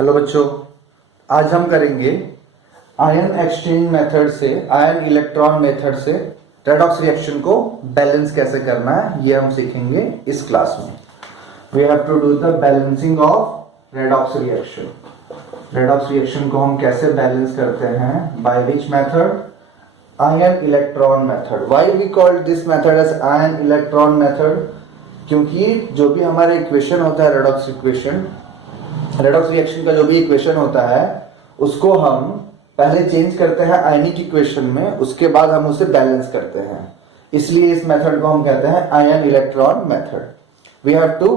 Hello बच्चों, आज हम करेंगे आयन एक्सचेंज मेथड से, आयन इलेक्ट्रॉन मेथड से रेडॉक्स रिएक्शन को बैलेंस कैसे करना है ये हम सीखेंगे इस क्लास में। We have to do the balancing of redox reaction. Redox reaction को हम कैसे बैलेंस करते हैं? By which method? Ion electron method. Why we called this method as ion electron method? क्योंकि जो भी हमारा इक्वेशन होता है रेडॉक्स इक्वेशन, रेडॉक्स रिएक्शन का जो भी इक्वेशन होता है उसको हम पहले चेंज करते हैं आयनिक इक्वेशन में, उसके बाद हम उसे बैलेंस करते हैं। इसलिए इस मेथड को हम कहते हैं ion electron method. We have to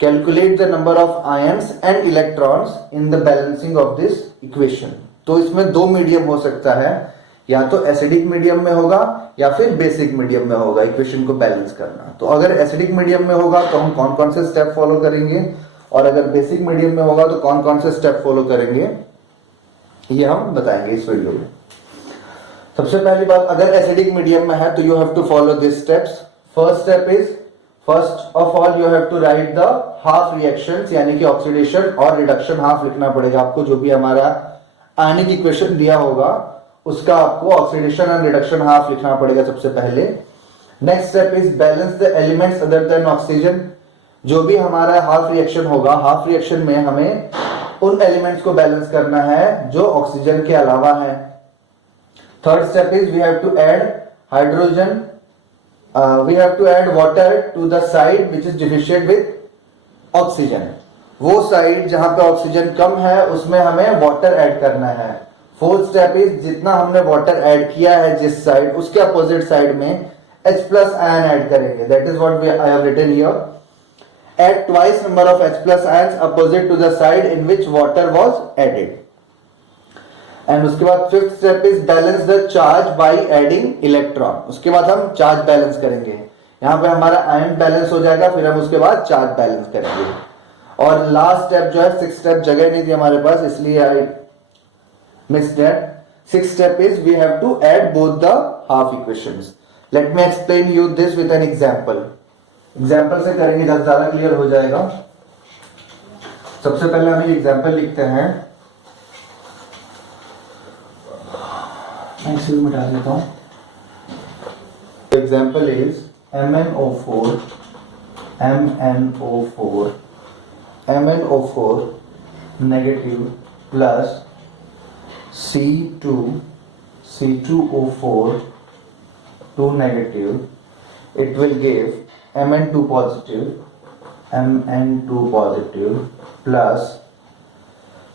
calculate the number of ions and electrons in the balancing of this equation. तो इसमें दो मीडियम हो सकता है, या तो एसिडिक मीडियम में होगा या फिर बेसिक मीडियम में होगा इक्वेशन को बैलेंस करना। तो अगर एसिडिक मीडियम में होगा तो हम कौन कौन से स्टेप फॉलो करेंगे, और अगर बेसिक मीडियम में होगा तो कौन कौन से स्टेप फॉलो करेंगे, ये हम बताएंगे इस वीडियो में। सबसे पहली बात, अगर एसिडिक मीडियम में है तो you have to follow this steps. First step is, first of all you have to write the half reactions, यानी कि ऑक्सीडेशन और रिडक्शन हाफ लिखना पड़ेगा आपको। जो भी हमारा आयनिक इक्वेशन दिया होगा उसका आपको ऑक्सीडेशन एंड रिडक्शन हाफ लिखना पड़ेगा सबसे पहले। Next step is balance the elements other than oxygen. जो भी हमारा हाफ रिएक्शन होगा, हाफ रिएक्शन में हमें उन एलिमेंट्स को बैलेंस करना है जो ऑक्सीजन के अलावा है। Third step is we have to add hydrogen, we have to add water to the side which is deficient with oxygen. वो साइड जहां पे ऑक्सीजन कम है उसमें हमें वाटर ऐड करना है। फोर्थ स्टेप इज जितना हमने वाटर ऐड किया है जिस साइड, उसके अपोजिट साइड में H+ आयन ऐड करेंगे। That is what I have written here. Add twice number of H+ ions opposite to the side in which water was added. And उसके बाद fifth step is balance the charge by adding electron. उसके बाद हम charge balance करेंगे। यहाँ पे हमारा ion balance हो जाएगा, फिर हम उसके बाद चार्ज बैलेंस करेंगे। और लास्ट स्टेप जो है, सिक्स स्टेप, जगह नहीं थी हमारे पास इसलिए I missed that. Six step is we have to add both the half equations. Let me explain you this with an example. Example से करेंगे ज्यादा क्लियर हो जाएगा। सबसे पहले हम एग्जाम्पल लिखते हैं, मैं इसे मिटा देता हूं। Example is MnO4 negative plus C2O4 2 negative, it will give Mn2 positive plus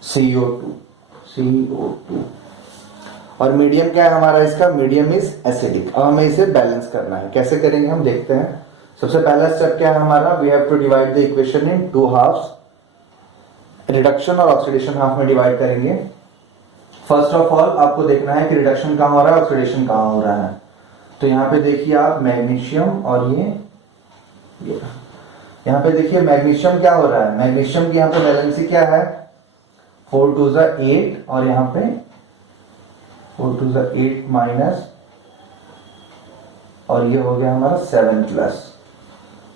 CO2। और मीडियम क्या है हमारा इसका? Medium is acidic. अब हमें इसे बैलेंस करना है। कैसे करेंगे हम देखते हैं। सबसे पहला स्टेप क्या है हमारा? We have to divide the equation into halves. Reduction और ऑक्सीडेशन हाफ में डिवाइड करेंगे। फर्स्ट ऑफ ऑल आपको देखना है कि रिडक्शन कहां हो रहा है, ऑक्सीडेशन कहां हो रहा है। तो यहाँ पे देखिए आप मैग्नीशियम और ये यहाँ पे देखिए मैग्नीशियम क्या हो रहा है। मैग्नीशियम की यहाँ पे वैलेंसी क्या है? 4 2 8, और यहाँ पे 4 2 8 माइनस, और ये हो गया हमारा 7+।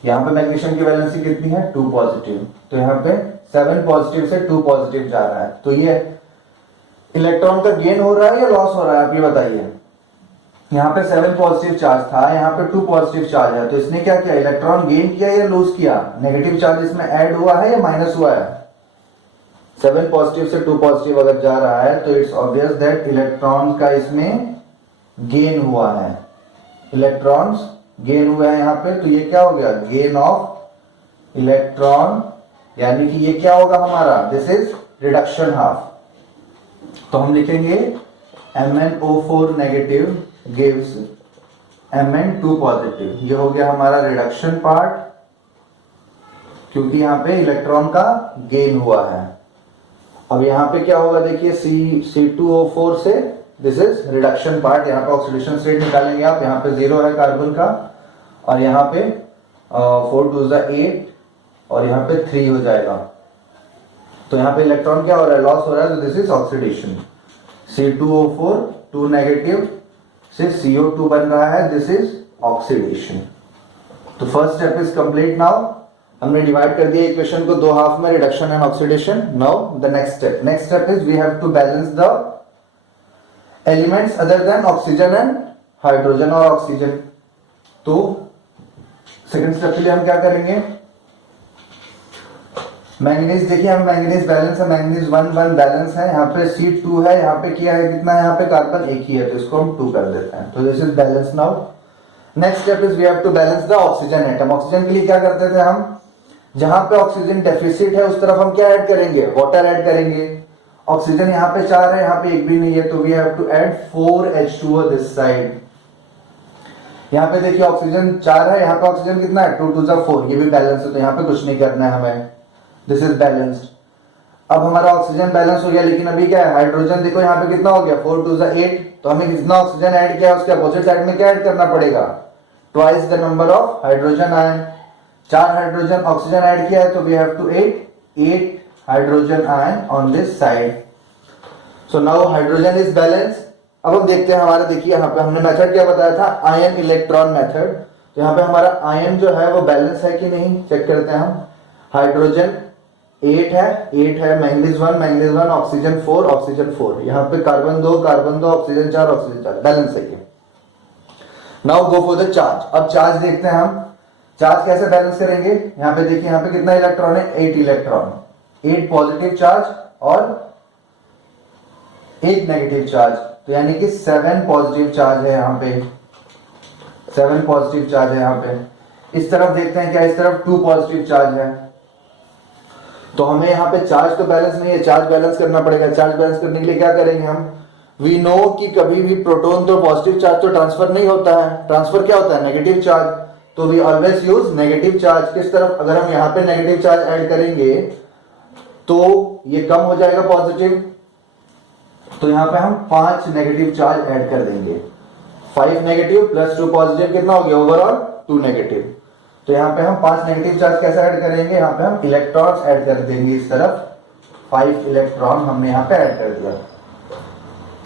यहाँ पे मैग्नीशियम की वैलेंसी कितनी है? 2 पॉजिटिव। तो यहाँ पे 7 पॉजिटिव से 2 पॉजिटिव जा रहा है। तो ये इलेक्ट्रॉन का गेन हो रहा है या लॉस हो रहा है, आप ये बताइए। यहाँ पे 7 पॉजिटिव चार्ज था, यहाँ पे 2 पॉजिटिव चार्ज है, तो इसने क्या किया? इलेक्ट्रॉन गेन किया या लूज किया? नेगेटिव चार्ज इसमें ऐड हुआ है या माइनस हुआ है? 7 पॉजिटिव से 2 पॉजिटिव अगर जा रहा है तो इट्स ऑब्वियस दैट इलेक्ट्रॉन का इसमें गेन हुआ है। इलेक्ट्रॉन्स गेन हुए हैं यहाँ पे, तो ये क्या हो गया? गेन ऑफ इलेक्ट्रॉन, यानी कि ये क्या होगा हमारा? This is reduction half. तो हम लिखेंगे MnO4 negative gives Mn2 positive. ये हो गया हमारा रिडक्शन पार्ट, क्योंकि यहाँ पे इलेक्ट्रॉन का गेन हुआ है। अब यहाँ पे क्या होगा देखिए, C2O4 से दिस इज रिडक्शन पार्ट। यहाँ पे ऑक्सीडेशन स्टेट निकालेंगे आप, यहाँ पे 0 है कार्बन का, और यहाँ पे 4 2 8, और यहाँ पे 3 हो जाएगा। तो यहाँ पे इलेक्ट्रॉन क्या हो रहा है? लॉस हो रहा है। तो this is oxidation. C2O4 2 negative से CO2 बन रहा है, दिस इज ऑक्सीडेशन। तो first step is complete now. हमने डिवाइड कर दिया इक्वेशन को दो हाफ में, reduction and oxidation. Now the next step is we have to balance the elements other than oxygen and hydrogen और ऑक्सीजन. तो second step के लिए हम क्या करेंगे, मैंगनीज, देखिए हम मैंगनीज बैलेंस है, मैंगनीज 1 बैलेंस है, यहाँ पे C2 है, यहाँ पे क्या है, कितना है, यहाँ पे कार्बन एक ही है, तो इसको हम 2 कर देते हैं. तो this is balance. Now next step is we have to balance the oxygen atom. Oxygen के लिए क्या करते थे हम, जहां पे ऑक्सीजन डेफिसिट है उस तरफ हम क्या ऐड करेंगे, वाटर ऐड करेंगे. ऑक्सीजन यहाँ पे 4 है, यहाँ पे एक भी नहीं है, तो we have to add 4H2O this side. यहाँ पे देखिए ऑक्सीजन 4 है, यहाँ पे ऑक्सीजन कितना है, 2 2 4, ये भी बैलेंस है, तो यहाँ पे कुछ नहीं करना है हमें. This is balanced. अब हमारा ऑक्सीजन बैलेंस हो गया, लेकिन अभी क्या है, हाइड्रोजन देखो यहाँ पे कितना हो गया, 4 2 8, तो हमें कितना ऑक्सीजन ऐड किया, उसके अपोजिट साइड में क्या ऐड करना पड़ेगा, twice the number of hydrogen ion. 4 hydrogen oxygen add किया है, तो we have to 8 hydrogen ion on this side. So now hydrogen is balance. अब हम देखते हैं हमारा, देखिए यहाँ पे हमने मेथड क्या बताया था, आयन इलेक्ट्रॉन मेथड. तो यहाँ पे हमारा आयन जो है वो बैलेंस है कि नहीं, चेक करते हैं हम. हाइड्रोजन 8 है, मैंगनीज 1, ऑक्सीजन 4, यहाँ पे कार्बन 2, ऑक्सीजन 4, बैलेंस है ये. Now go for the charge. अब चार्ज देखते हैं हम, चार्ज कैसे बैलेंस करेंगे. यहाँ पे देखिए, यहाँ पे कितना इलेक्ट्रॉन है, 8 इलेक्ट्रॉन, 8 पॉजिटिव चार्ज और 8 नेगेटिव चार्ज, तो यानी कि 7 पॉजिटिव चार्ज है यहाँ पे, 7 पॉजिटिव चार्ज है यहाँ पे. इस तरफ देखते हैं क्या, इस तरफ 2 पॉजिटिव चार्ज है. तो हमें यहाँ पे चार्ज तो बैलेंस नहीं है, चार्ज बैलेंस करना पड़ेगा. चार्ज बैलेंस करने के लिए क्या करेंगे हम, वी नो कि कभी भी प्रोटॉन तो पॉजिटिव चार्ज तो ट्रांसफर नहीं होता है, ट्रांसफर क्या होता है, नेगेटिव चार्ज. तो we always use negative charge. किस तरफ, अगर हम यहाँ पे नेगेटिव चार्ज ऐड करेंगे तो ये कम हो जाएगा पॉजिटिव, तो यहाँ पे हम 5 नेगेटिव चार्ज ऐड कर देंगे. 5 नेगेटिव प्लस 2 पॉजिटिव कितना हो गया, ओवरऑल 2 नेगेटिव. तो यहाँ पे हम 5 नेगेटिव चार्ज कैसे ऐड करेंगे, यहाँ पे हम इलेक्ट्रॉन्स ऐड कर देंगे इस तरफ. 5 इलेक्ट्रॉन हमने यहाँ पे ऐड कर दिया.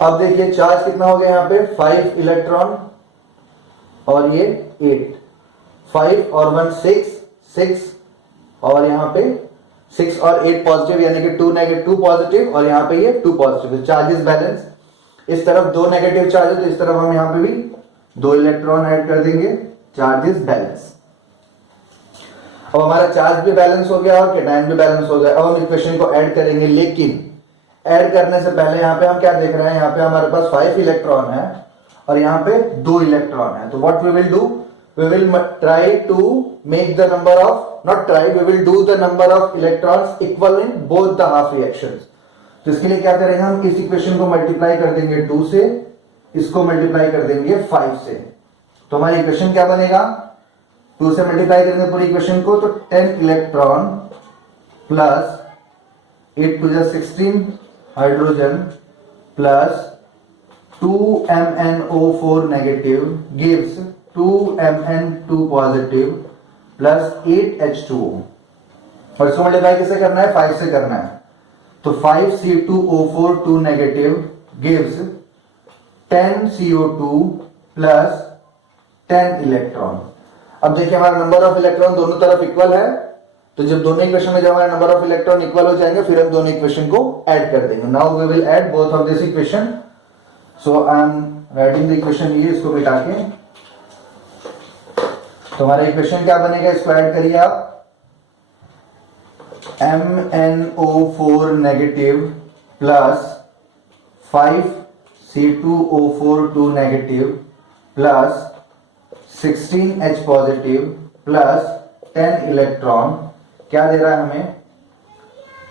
अब देखिए चार्ज कितना हो गया, यहाँ पे 5 इलेक्ट्रॉन और ये 8, 5 और 1 6, और यहाँ पे 6 और 8 पॉजिटिव, यानी कि 2 नेगेटिव 2 पॉजिटिव, और यहाँ पे ये 2 पॉजिटिव. Charge is balance. इस तरफ 2 नेगेटिव चार्ज है, तो इस तरफ हम यहाँ पे भी 2 इलेक्ट्रॉन ऐड कर देंगे. Charge is balance. अब हमारा चार्ज भी बैलेंस हो गया और कैटायन भी बैलेंस हो गया. अब हम इक्वेशन को ऐड करेंगे, लेकिन ऐड करने से पहले यहाँ पे हम क्या देख रहे हैं, यहाँ पे हमारे पास 5 इलेक्ट्रॉन है और यहाँ पे 2 इलेक्ट्रॉन है. तो what we will do, we will try to make the number of, not try, we will do the number of electrons equal in both the half reactions. तो इसके लिए क्या करेंगे हम, इस इक्वेशन को मल्टीप्लाई कर देंगे 2 से, इसको मल्टीप्लाई कर देंगे 5 से. तो हमारी इक्वेशन क्या बनेगा, 2 से मल्टीप्लाई करेंगे पूरी इक्वेशन को, तो 10 electron plus 8 to the 16 hydrogen plus 2MnO4 negative gives 2Mn2 positive plus 8H2O. और इसको मल्टीप्लाई कैसे करना है, 5 से करना है. तो 5C2O4 2 negative gives 10CO2 plus 10 electron. अब देखिए हमारा नंबर ऑफ इलेक्ट्रॉन दोनों तरफ इक्वल है, तो जब दोनों इक्वेशन में जब हमारा नंबर ऑफ इलेक्ट्रॉन इक्वल हो जाएंगे, फिर हम दोनों इक्वेशन को ऐड कर देंगे. Now we will add both of this equation. So I am writing the equation, ये इसको मिटा के. तो हमारा इक्वेशन क्या बनेगा, इसको ऐड करिए आप. MnO4 negative plus 5C2O4 2 negative plus 16H positive plus 10 electron क्या दे रहा है हमें,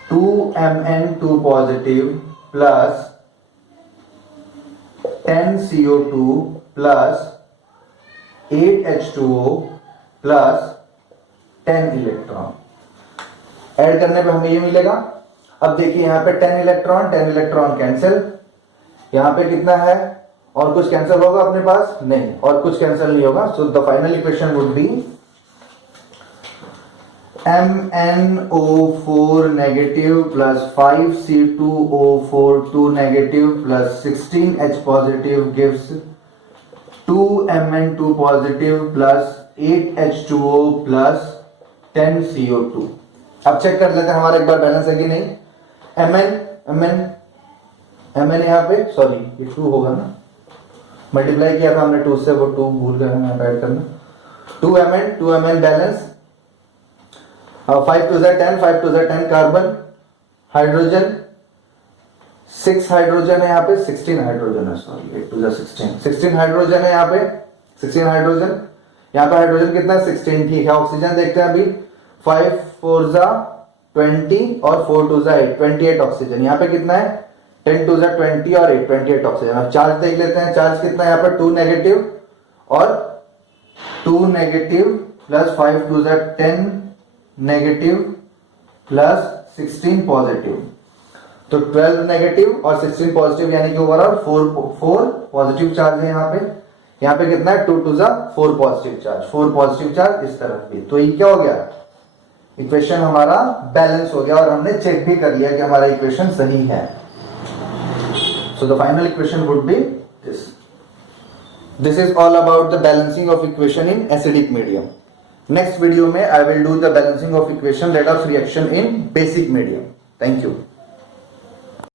2Mn2 positive plus 10CO2 plus 8H2O plus 10 electron. Add करने पे हमें ये मिलेगा. अब देखिए यहाँ पे 10 इलेक्ट्रॉन कैंसिल, यहाँ पे कितना है, और कुछ कैंसिल होगा अपने पास, नहीं, और कुछ कैंसिल नहीं होगा. सो the final equation would B MnO4 negative plus 5C2O4 2 negative plus 16H positive gives 2Mn2 positive plus 8H2O plus 10CO2। अब चेक कर लेते हैं हमारा एक बार बैलेंस है कि नहीं। Mn यहाँ पे, सॉरी ये 2 होगा ना, मल्टीप्लाई किया था हमने 2 से, वो 2 भूल गए हम ऐड करना। 2Mn balance, 5 2 10, 5 2 10 carbon, hydrogen 6 hydrogen है यहाँ पे, 16 हाइड्रोजन है, सॉरी 8 2 16 हाइड्रोजन है यहाँ पे, 16 हाइड्रोजन। यहाँ पे हाइड्रोजन कितना है, 16, ठीक है। ऑक्सीजन देखते हैं अभी, 5 4 20 और 4 2 8, 28 ऑक्सीजन। यहाँ पे कितना है, 10 2 20 और 8, 28 ऑक्सीजन। अब चार्ज देख लेते हैं, चार्ज कितना है यहाँ पर, 2 नेगेटिव और 2 negative plus 5 2 10 negative plus 16 positive, तो 12 नेगेटिव और 16 पॉजिटिव, यानी कि ओवरऑल 4 पॉजिटिव चार्ज है यहाँ पे। यहाँ पे कितना है, 2 2 4 पॉजिटिव चार्ज, 4 पॉजिटिव चार्ज इस तरफ भी। तो ये क्या हो गया, इक्वेशन हमारा बैलेंस हो गया और हमने चेक भी कर लिया कि हमारा इक्वेशन सही है। So the final equation would be this. This is all about the balancing of equation in acidic medium. Next video में I will do the balancing of equation redox reaction in basic medium. Thank you.